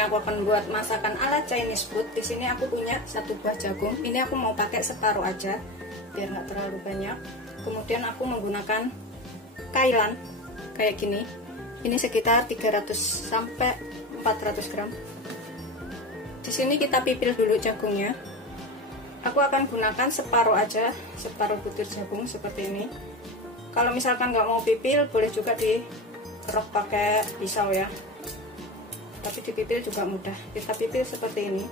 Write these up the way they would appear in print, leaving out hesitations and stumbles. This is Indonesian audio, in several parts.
selanjutnya aku akan buat masakan ala Chinese food. Di sini aku punya 1 buah jagung. Ini aku mau pakai separuh aja biar nggak terlalu banyak. Kemudian aku menggunakan kailan kayak gini. Ini sekitar 300 sampai 400 gram. Di sini kita pipil dulu jagungnya. Aku akan gunakan separuh aja, separuh butir jagung seperti ini. Kalau misalkan nggak mau pipil, boleh juga dikerok pakai pisau ya. Tapi dipipil juga mudah. Kita pipil seperti ini.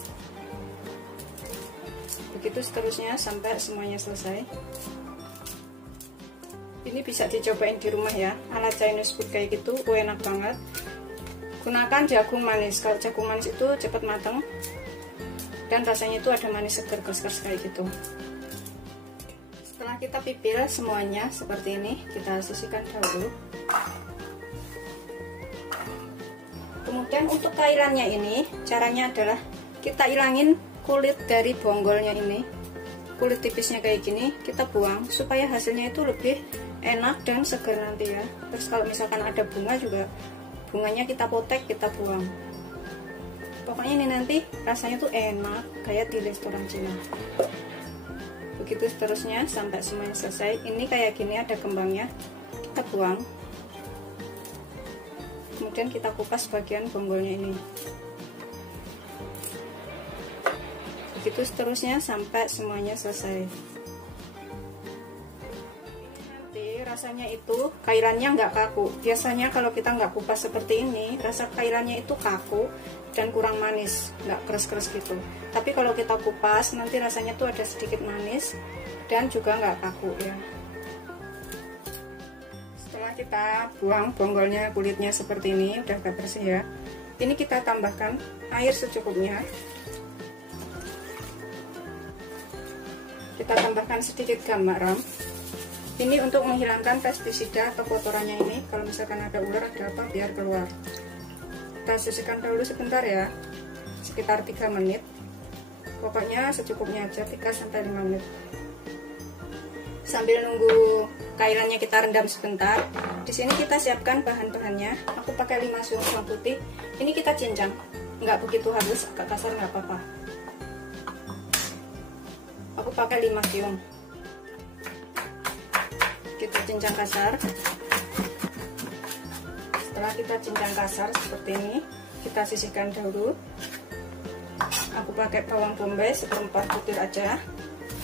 Begitu seterusnya sampai semuanya selesai. Ini bisa dicobain di rumah ya, ala Chinese food kayak gitu, enak banget. Gunakan jagung manis. Kalau jagung manis itu cepat matang dan rasanya itu ada manis seger keras kayak gitu. Setelah kita pipil semuanya seperti ini, kita sisihkan dahulu. Kemudian untuk kailannya ini, caranya adalah kita ilangin kulit dari bonggolnya ini. Kulit tipisnya kayak gini kita buang supaya hasilnya itu lebih enak dan segar nanti ya. Terus kalau misalkan ada bunga juga, bunganya kita potek, kita buang. Pokoknya ini nanti rasanya tuh enak kayak di restoran Cina. Begitu seterusnya sampai semuanya selesai. Ini kayak gini ada kembangnya, kita buang. Kemudian kita kupas bagian bonggolnya ini. Begitu seterusnya sampai semuanya selesai. Nanti rasanya itu kailannya nggak kaku. Biasanya kalau kita nggak kupas seperti ini, rasa kailannya itu kaku dan kurang manis, nggak keras-keras gitu. Tapi kalau kita kupas nanti rasanya tuh ada sedikit manis dan juga nggak kaku ya. Setelah kita buang bonggolnya, kulitnya seperti ini, udah agak bersih ya. Ini kita tambahkan air secukupnya. Kita tambahkan sedikit garam. Ini untuk menghilangkan pestisida atau kotorannya ini. Kalau misalkan ada ular ada apa biar keluar. Kita sisihkan dahulu sebentar ya, sekitar 3 menit. Pokoknya secukupnya aja, 3-5 menit. Sambil nunggu kailannya kita rendam sebentar. Di sini kita siapkan bahan-bahannya. Aku pakai 5 siung bawang putih. Ini kita cincang, nggak begitu halus, agak kasar nggak apa-apa. Aku pakai 5 siung. Kita cincang kasar. Setelah kita cincang kasar seperti ini, kita sisihkan dahulu. Aku pakai bawang bombay 1/4 butir aja.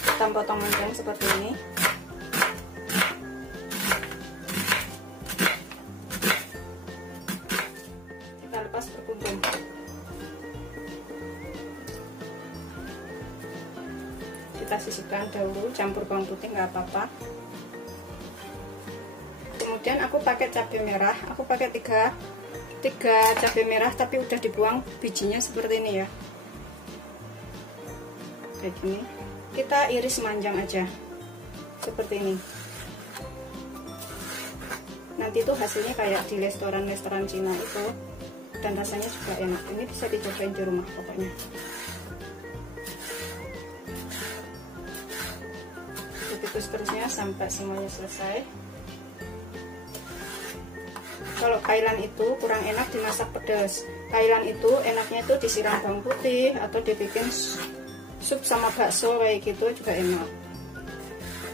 Kita potong panjang seperti ini. Kita lepas berkumpul. Kita sisihkan dahulu, campur bawang putih nggak apa-apa. Kemudian aku pakai cabai merah. Aku pakai 3 cabai merah tapi udah dibuang bijinya seperti ini ya. Kayak gini. Kita iris manjang aja. Seperti ini. Nanti tuh hasilnya kayak di restoran-restoran Cina itu, dan rasanya juga enak. Ini bisa dicobain di rumah pokoknya. Begitu seterusnya sampai semuanya selesai. Kalau kailan itu kurang enak dimasak pedas. Kailan itu enaknya itu disiram bawang putih atau dibikin sup sama bakso kayak gitu juga enak.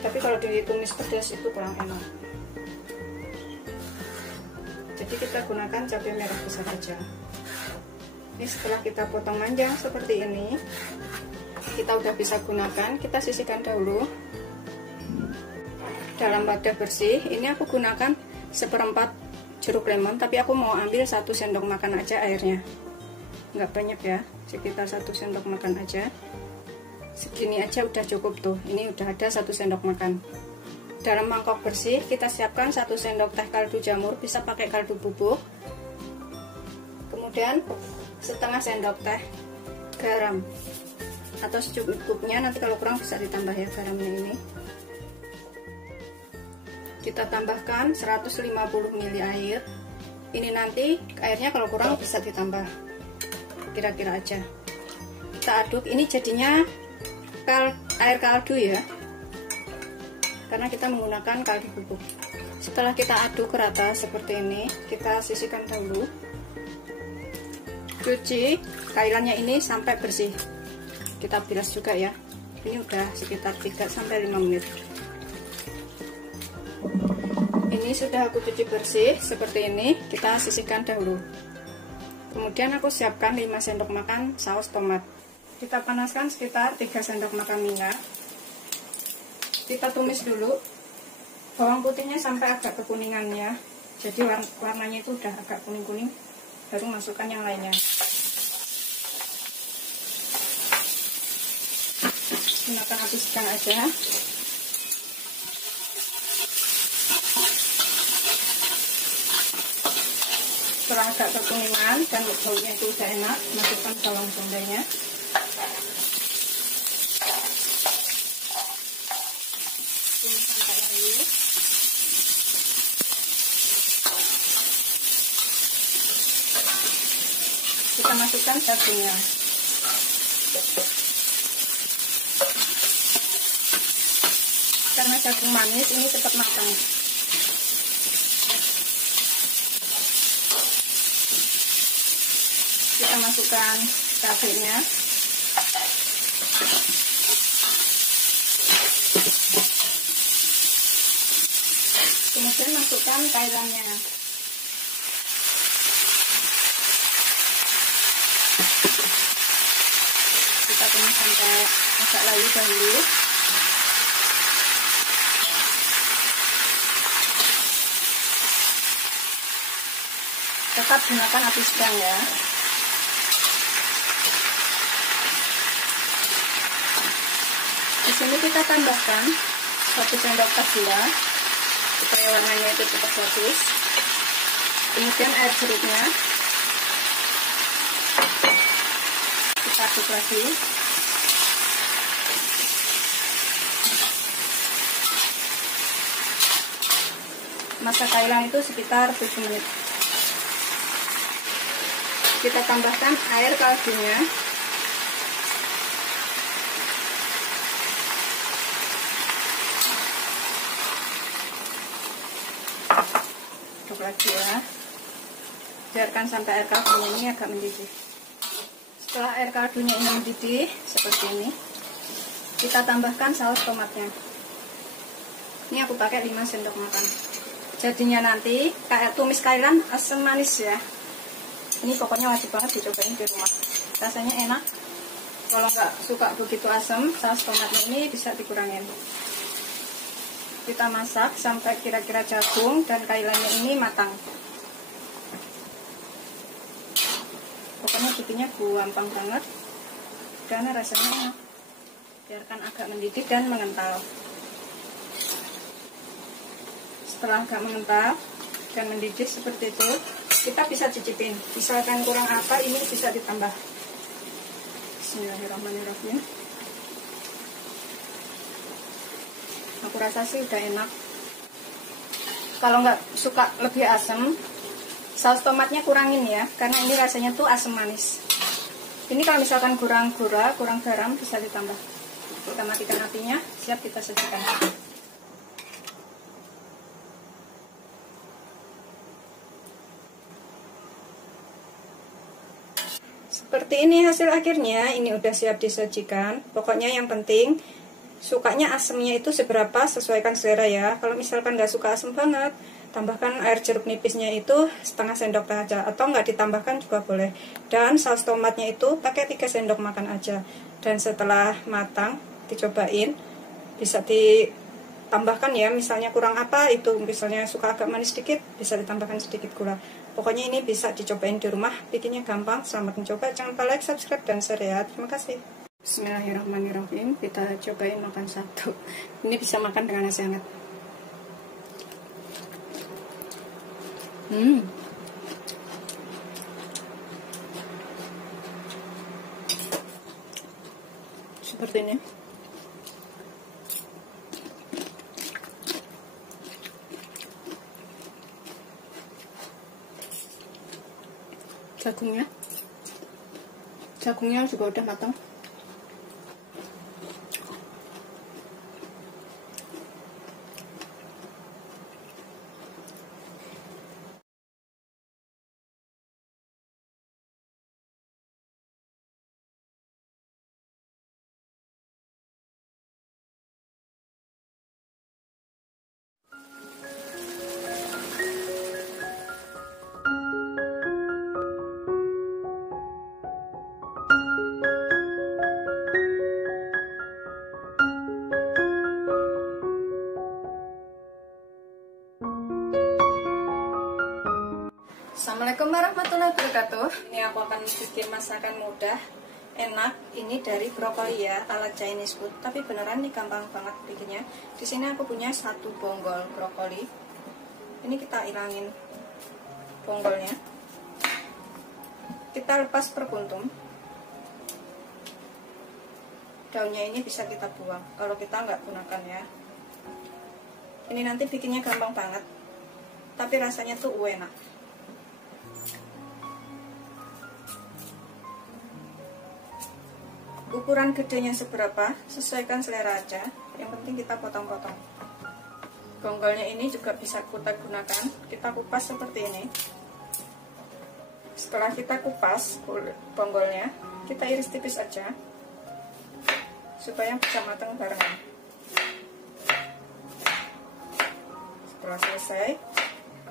Tapi kalau ditumis pedas itu kurang enak. Jadi kita gunakan cabai merah besar aja. Ini setelah kita potong panjang seperti ini, kita udah bisa gunakan. Kita sisihkan dahulu dalam wadah bersih. Ini aku gunakan 1/4 jeruk lemon, tapi aku mau ambil 1 sendok makan aja airnya, nggak banyak ya, sekitar 1 sendok makan aja. Segini aja udah cukup tuh. Ini udah ada 1 sendok makan. Dalam mangkok bersih kita siapkan 1 sendok teh kaldu jamur, bisa pakai kaldu bubuk. Kemudian setengah sendok teh garam atau secukupnya, nanti kalau kurang bisa ditambah ya garamnya ini. Kita tambahkan 150 ml air. Ini nanti airnya kalau kurang bisa ditambah, kira-kira aja. Kita aduk. Ini jadinya air kaldu ya, karena kita menggunakan kaldu bubuk. Setelah kita aduk rata seperti ini, kita sisihkan dahulu. cuci kailannya ini sampai bersih. Kita bilas juga ya. Ini udah sekitar 3-5 menit. Ini sudah aku cuci bersih seperti ini. Kita sisihkan dahulu. Kemudian aku siapkan 5 sendok makan saus tomat. Kita panaskan sekitar 3 sendok makan minyak. Kita tumis dulu bawang putihnya sampai agak kekuningannya. Jadi warnanya itu udah agak kuning-kuning. Baru masukkan yang lainnya. Gunakan habiskan aja. Setelah agak kekuningan dan baunya itu udah enak, masukkan bawang bombaynya. Tumis sampai layu. Kita masukkan jagungnya. Karena jagung manis ini cepat matang. Kita masukkan cabenya. Kemudian masukkan kailannya. Kita tumis sampai agak layu dahulu. Tetap gunakan api sedang ya. Di sini kita tambahkan 1 sendok teh gula supaya warnanya itu cepat bagus. Kemudian air jeruknya kita aduk lagi. Masak kailan itu sekitar 7 menit. Kita tambahkan air kaldunya. Aduk lagi ya. Biarkan sampai air kaldunya ini agak mendidih. Setelah air kaldunya ini mendidih seperti ini, kita tambahkan saus tomatnya. Ini aku pakai 5 sendok makan. Jadinya nanti kayak tumis kailan asam manis ya. Ini pokoknya wajib banget dicobain di rumah. Rasanya enak. Kalau nggak suka begitu asam, saus tomatnya ini bisa dikurangin. Kita masak sampai kira-kira jagung dan kailannya ini matang. Pokoknya bikinnya gampang banget karena rasanya enak. Biarkan agak mendidih dan mengental. Setelah agak mengental dan mendidih seperti itu, kita bisa cicipin. Misalkan kurang apa, ini bisa ditambah. Bismillahirrahmanirrahim. Aku rasa sih udah enak. Kalau nggak suka lebih asam, saus tomatnya kurangin ya, karena ini rasanya tuh asam manis. Ini kalau misalkan kurang gula, kurang garam, bisa ditambah. Kita matikan apinya, siap kita sajikan. Seperti ini hasil akhirnya. Ini udah siap disajikan. Pokoknya yang penting sukanya asemnya itu seberapa, sesuaikan selera ya. Kalau misalkan nggak suka asam banget, tambahkan air jeruk nipisnya itu setengah sendok teh aja, atau nggak ditambahkan juga boleh. Dan saus tomatnya itu pakai 3 sendok makan aja. Dan setelah matang dicobain, bisa ditambahkan ya, misalnya kurang apa itu, misalnya suka agak manis sedikit, bisa ditambahkan sedikit gula. Pokoknya ini bisa dicobain di rumah, bikinnya gampang. Selamat mencoba, jangan lupa like, subscribe, dan share ya. Terima kasih. Bismillahirrahmanirrahim. Kita cobain makan satu. Ini bisa makan dengan nasi hangat. Seperti ini. Jagungnya juga udah matang. wabarakatuh. Ini aku akan bikin masakan mudah, enak. Ini dari brokoli ya, ala Chinese food. Tapi beneran nih gampang banget bikinnya. Di sini aku punya 1 bonggol brokoli. Ini kita ilangin bonggolnya. Kita lepas per kuntum. Daunnya ini bisa kita buang kalau kita nggak gunakan ya. Ini nanti bikinnya gampang banget, tapi rasanya tuh enak. Ukuran gedenya seberapa sesuaikan selera aja, yang penting kita potong-potong. Bonggolnya ini juga bisa kita gunakan, kita kupas seperti ini. Setelah kita kupas bonggolnya, kita iris tipis aja supaya bisa matang barengan. Setelah selesai,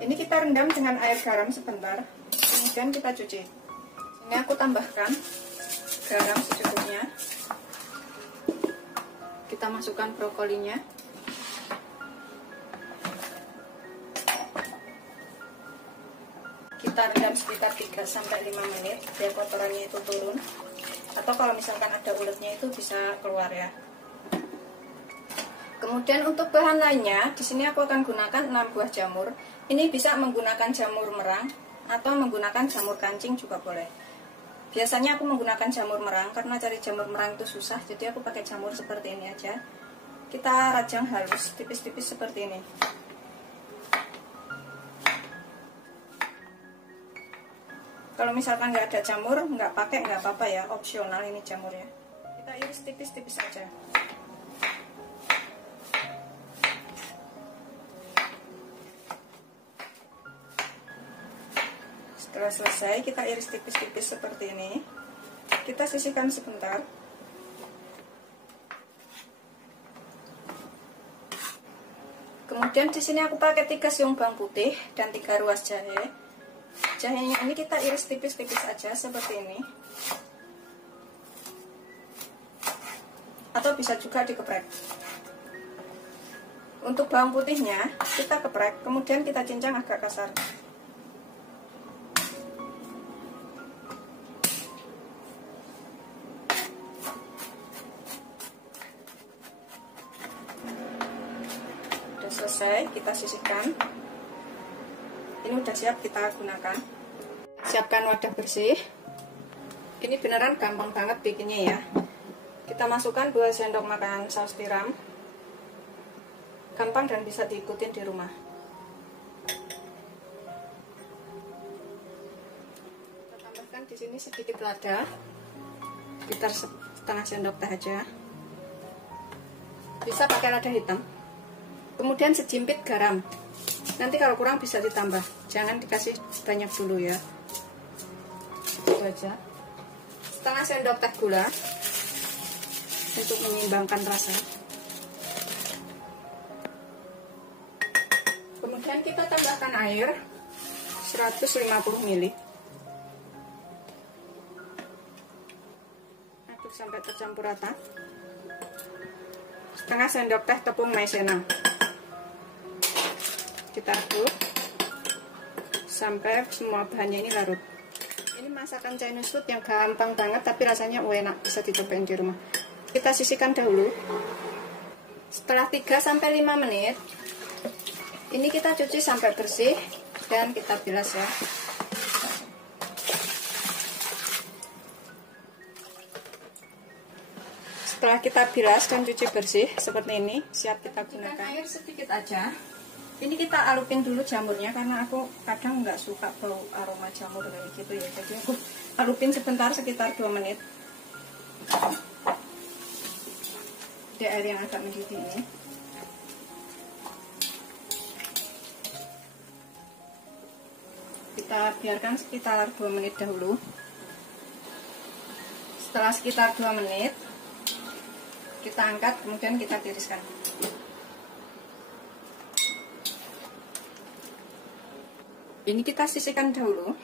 ini kita rendam dengan air garam sebentar, kemudian kita cuci. Ini aku tambahkan garam secukupnya. Kita masukkan brokolinya. Kita rendam sekitar 3-5 menit biar kotorannya itu turun. Atau kalau misalkan ada uletnya itu bisa keluar ya. Kemudian untuk bahan lainnya, di sini aku akan gunakan 6 buah jamur. Ini bisa menggunakan jamur merang atau menggunakan jamur kancing juga boleh. Biasanya aku menggunakan jamur merang karena cari jamur merang itu susah, jadi aku pakai jamur seperti ini aja. Kita rajang halus, tipis-tipis seperti ini. Kalau misalkan nggak ada jamur, nggak pakai nggak apa-apa ya, opsional ini jamurnya. Kita iris tipis-tipis saja. Setelah selesai, kita iris tipis-tipis seperti ini. Kita sisihkan sebentar. Kemudian di sini aku pakai 3 siung bawang putih dan 3 ruas jahe. Jahenya ini kita iris tipis-tipis aja seperti ini. Atau bisa juga dikeprek. Untuk bawang putihnya kita keprek, kemudian kita cincang agak kasar. Sudah selesai, kita sisihkan. Ini udah siap kita gunakan. Siapkan wadah bersih. Ini beneran gampang banget bikinnya ya. Kita masukkan 2 sendok makan saus tiram. Gampang dan bisa diikutin di rumah. Kita tambahkan di sini sedikit lada, sekitar setengah sendok teh aja. Bisa pakai lada hitam. Kemudian sejimpit garam. Nanti kalau kurang bisa ditambah, jangan dikasih banyak dulu ya. Itu aja. Setengah sendok teh gula untuk menyeimbangkan rasa. Kemudian kita tambahkan air 150 ml. Aduk sampai tercampur rata. Setengah sendok teh tepung maizena. Kita aduk sampai semua bahannya ini larut. Ini masakan Chinese food yang gampang banget tapi rasanya enak, bisa dicobain di rumah. Kita sisihkan dahulu. Setelah 3-5 menit, ini kita cuci sampai bersih dan kita bilas ya. Setelah kita bilas dan cuci bersih seperti ini, siap kita gunakan. Air sedikit aja. Ini kita alupin dulu jamurnya karena aku kadang nggak suka bau aroma jamur kayak gitu ya. Jadi aku alupin sebentar sekitar 2 menit. Di air yang agak mendidih ini. Kita biarkan sekitar 2 menit dahulu. Setelah sekitar 2 menit, kita angkat kemudian kita tiriskan. Ini kita sisihkan dahulu.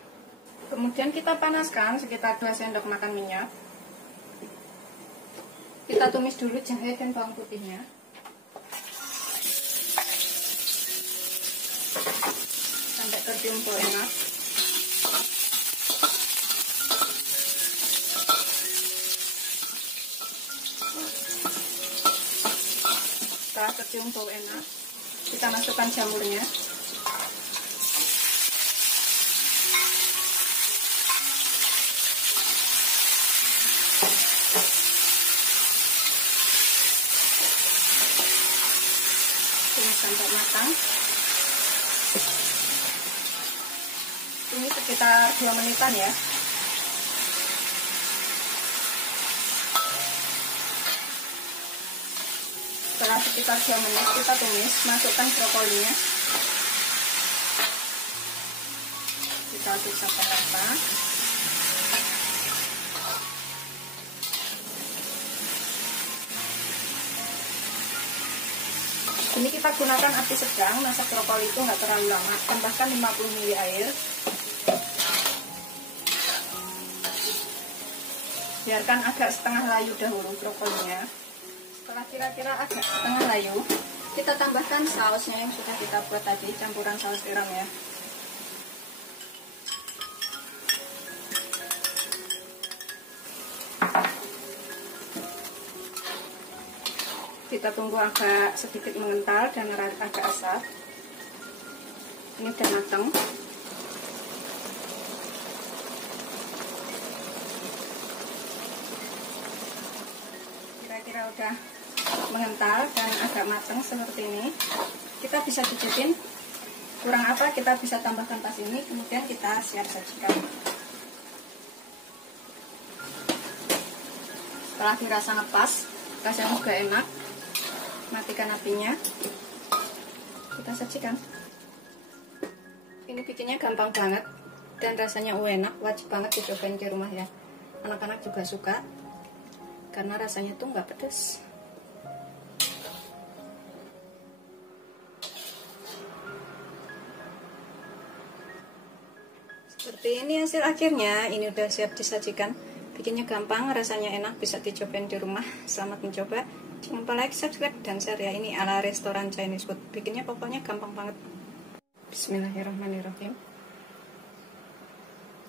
Kemudian kita panaskan sekitar 2 sendok makan minyak. Kita tumis dulu jahe dan bawang putihnya. Sampai tercium bau enak. cium bau enak. Kita masukkan jamurnya. Tumis sampai matang. Ini sekitar 2 menitan ya. Setelah sekitar 2 menit kita tumis, masukkan brokolinya. Kita aduk sampai rata. Ini kita gunakan api sedang, masak brokoli itu nggak terlalu lama. Tambahkan 50 ml air. Biarkan agak setengah layu dahulu brokolinya. Setelah kira-kira agak setengah layu, kita tambahkan sausnya yang sudah kita buat tadi, campuran saus tiram ya. Kita tunggu agak sedikit mengental dan agak asap. Ini udah matang. Kira-kira udah mengental dan agak matang seperti ini. Kita bisa cicipin kurang apa, kita bisa tambahkan pas ini, kemudian kita siap sajikan. Setelah dirasa ngepas, rasanya juga enak, matikan apinya, kita sajikan. Ini bikinnya gampang banget dan rasanya enak, wajib banget dicobain di rumah ya. Anak-anak juga suka karena rasanya tuh nggak pedas. Seperti ini hasil akhirnya. Ini udah siap disajikan. Bikinnya gampang, rasanya enak, bisa dicobain di rumah. Selamat mencoba. Jangan lupa like, subscribe, dan share ya. Ini ala restoran Chinese food. Bikinnya pokoknya gampang banget. Bismillahirrahmanirrahim.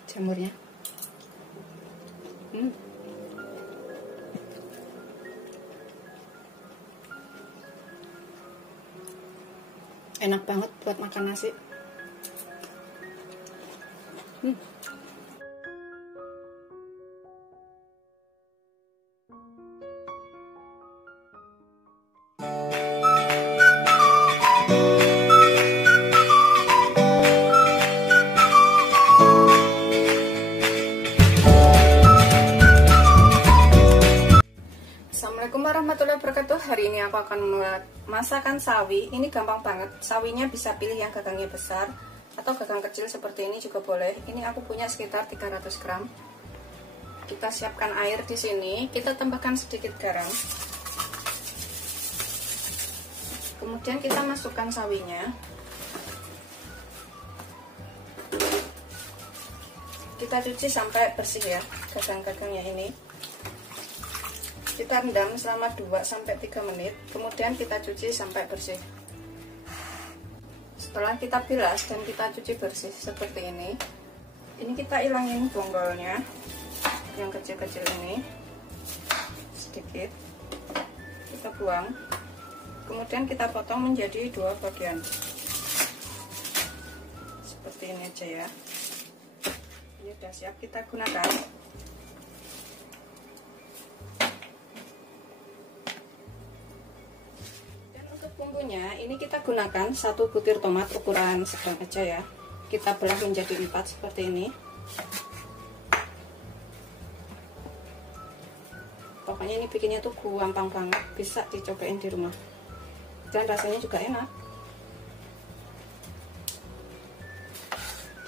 Jamurnya. Enak banget buat makan nasi. Assalamualaikum warahmatullahi wabarakatuh. Hari ini aku akan membuat masakan sawi. Ini gampang banget. Sawinya bisa pilih yang gagangnya besar atau gagang kecil seperti ini juga boleh. Ini aku punya sekitar 300 gram. Kita siapkan air di sini. Kita tambahkan sedikit garam. Kemudian kita masukkan sawinya. Kita cuci sampai bersih ya gagang-gagangnya ini. Kita rendam selama 2-3 menit, kemudian kita cuci sampai bersih. Setelah kita bilas dan kita cuci bersih seperti ini kita hilangin bonggolnya yang kecil-kecil ini sedikit, kita buang. Kemudian kita potong menjadi 2 bagian seperti ini aja ya. Ini udah siap kita gunakan. Bumbunya ini kita gunakan 1 butir tomat ukuran sedang aja ya. Kita belah menjadi 4 seperti ini. Pokoknya ini bikinnya tuh gampang banget, bisa dicobain di rumah. Dan rasanya juga enak.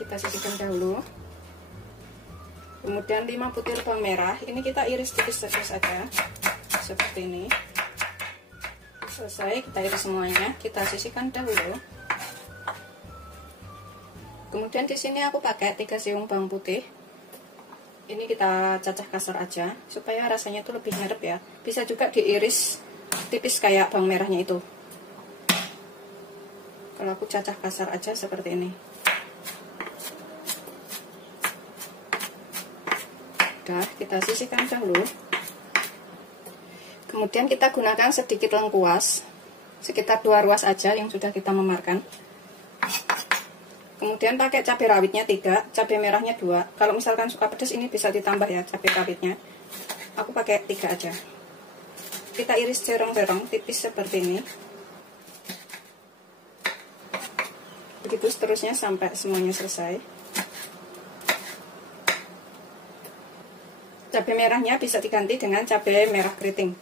Kita sisihkan dahulu. Kemudian 5 butir bawang merah, ini kita iris tipis-tipis aja seperti ini. Selesai, kita iris semuanya, kita sisihkan dahulu. Kemudian di sini aku pakai 3 siung bawang putih. Ini kita cacah kasar aja supaya rasanya tuh lebih nyerep ya. Bisa juga diiris tipis kayak bawang merahnya itu. Kalau aku cacah kasar aja seperti ini. Udah, kita sisihkan dahulu. Kemudian kita gunakan sedikit lengkuas. sekitar 2 ruas aja yang sudah kita memarkan. Kemudian pakai cabai rawitnya 3, cabai merahnya 2. Kalau misalkan suka pedas ini bisa ditambah ya cabai rawitnya. Aku pakai 3 aja. Kita iris cerong-cerong tipis seperti ini. Begitu seterusnya sampai semuanya selesai. Cabai merahnya bisa diganti dengan cabai merah keriting.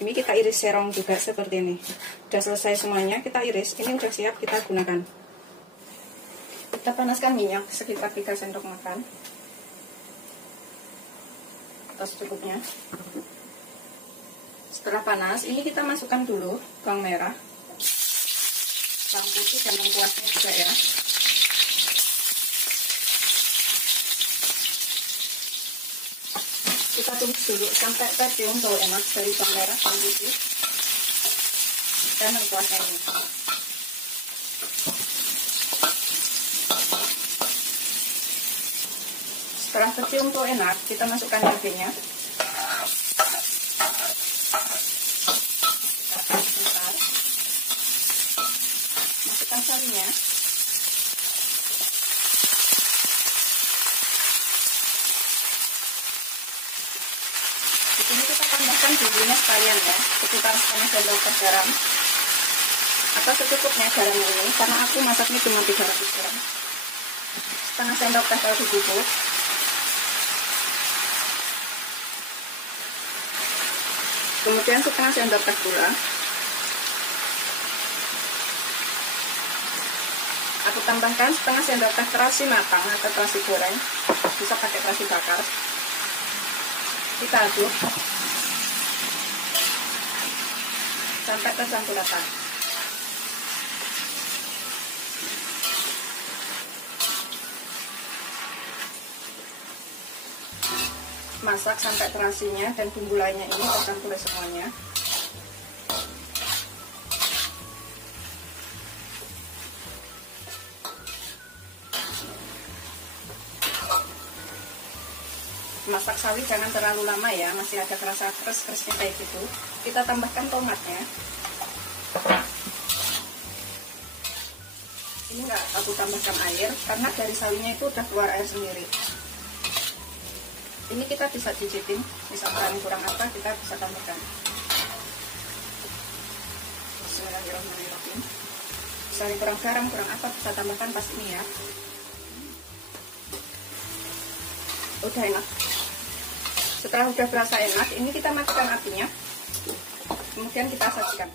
Ini kita iris serong juga seperti ini. Udah selesai semuanya, kita iris. Ini udah siap kita gunakan. Kita panaskan minyak sekitar 3 sendok makan. Atau secukupnya. Setelah panas, ini kita masukkan dulu bawang merah, bawang putih dan lengkuasnya juga ya. Kita tumis dulu sampai tercium bau enak dari bawang merah, bawang putih dan lengkuasnya ini. Setelah tercium bau enak, kita masukkan cabenya. Masukkan sarinya. Di sini kita tambahkan bumbunya sekalian ya, sekitar setengah sendok garam atau secukupnya garamnya ini, karena aku masaknya cuma 300 gram. Setengah sendok teh kaldu bubuk. Kemudian setengah sendok teh gula. Aku tambahkan setengah sendok teh terasi matang atau terasi goreng, bisa pakai terasi bakar. Kita aduk sampai tercampur rata. Masak sampai terasinya dan bumbu lainnya ini tercampur semuanya. Masak sawi jangan terlalu lama ya, masih ada rasa keras-kerasnya kayak gitu. Kita tambahkan tomatnya. Ini nggak aku tambahkan air karena dari sawinya itu udah keluar air sendiri. Ini kita bisa cicipin, misalkan kurang apa kita bisa tambahkan. Bismillahirrahmanirrahim. Misalnya kurang garam, kurang apa bisa tambahkan pas ini ya. Udah enak. Setelah udah berasa enak, ini kita matikan apinya. Kemudian kita sajikan.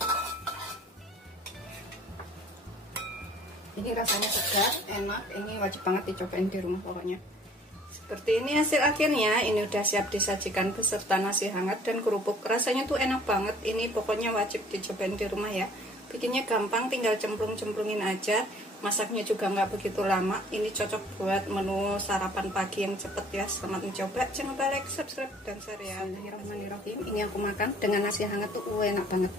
Ini rasanya segar, enak. Ini wajib banget dicobain di rumah pokoknya. Seperti ini hasil akhirnya. Ini udah siap disajikan beserta nasi hangat dan kerupuk. Rasanya tuh enak banget. Ini pokoknya wajib dicobain di rumah ya. Bikinnya gampang, tinggal cemplung-cemplungin aja. Masaknya juga nggak begitu lama. Ini cocok buat menu sarapan pagi yang cepet ya. Selamat mencoba. Jangan lupa like, subscribe, dan share ya. Bismillahirrahmanirrahim. Ini aku makan dengan nasi hangat tuh enak banget.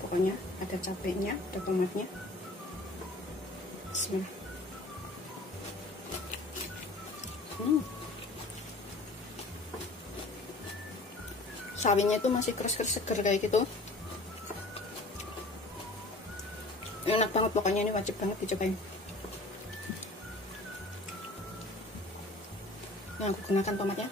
Pokoknya ada cabenya, ada tomatnya. Bismillah. Sawinya itu masih keras-keras seger kayak gitu. Enak banget pokoknya, ini wajib banget dicobain. Nah, aku gunakan tomatnya.